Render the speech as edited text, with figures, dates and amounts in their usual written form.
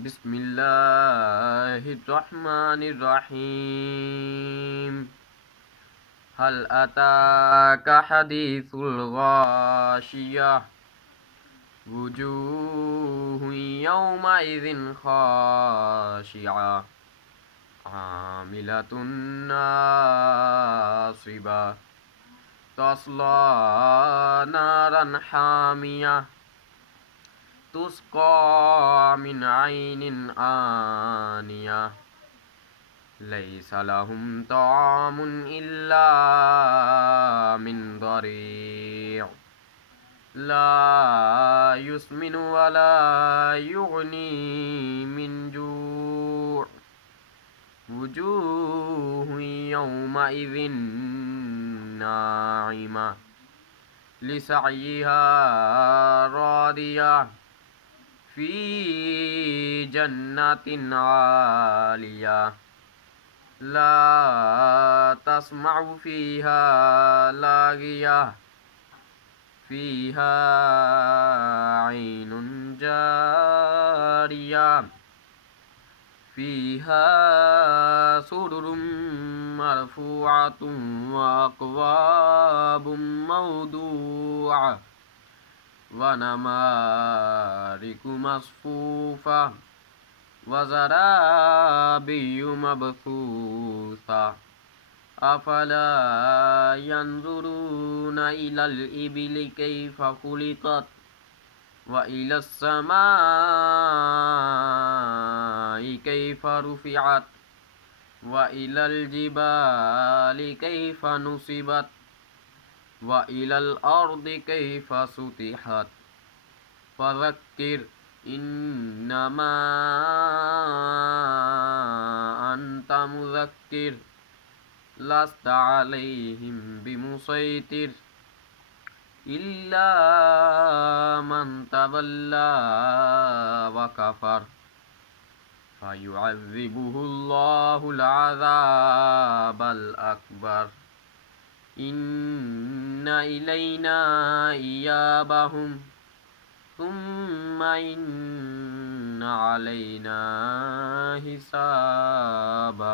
بسم الله الرحمن الرحيم. هل أتاك حديث الغاشية وجوه يومئذ خاشعة عاملة ناصبة تصلى نارا حامية تسقى من عين آنية ليس لهم طعام إلا من ضريع لا يسمن ولا يغني من جوع وجوه يومئذ ناعمة لسعيها راضية في جنة عالية لا تسمع فيها لاغية فيها عين جارية فيها سرر مرفوعة وأكواب موضوعة ونمارق مصفوفة وزرابي مبثوثة أفلا ينظرون إلى الإبل كيف خلقت وإلى السماء كيف رفعت وإلى الجبال كيف نصبت وإلى الأرض كيف سطحت فذكر إنما أنت مذكر لست عليهم بمسيطر إلا من تولى وكفر فيعذبه الله العذاب الأكبر إن إلينا إيابهم ثم إن علينا حسابهم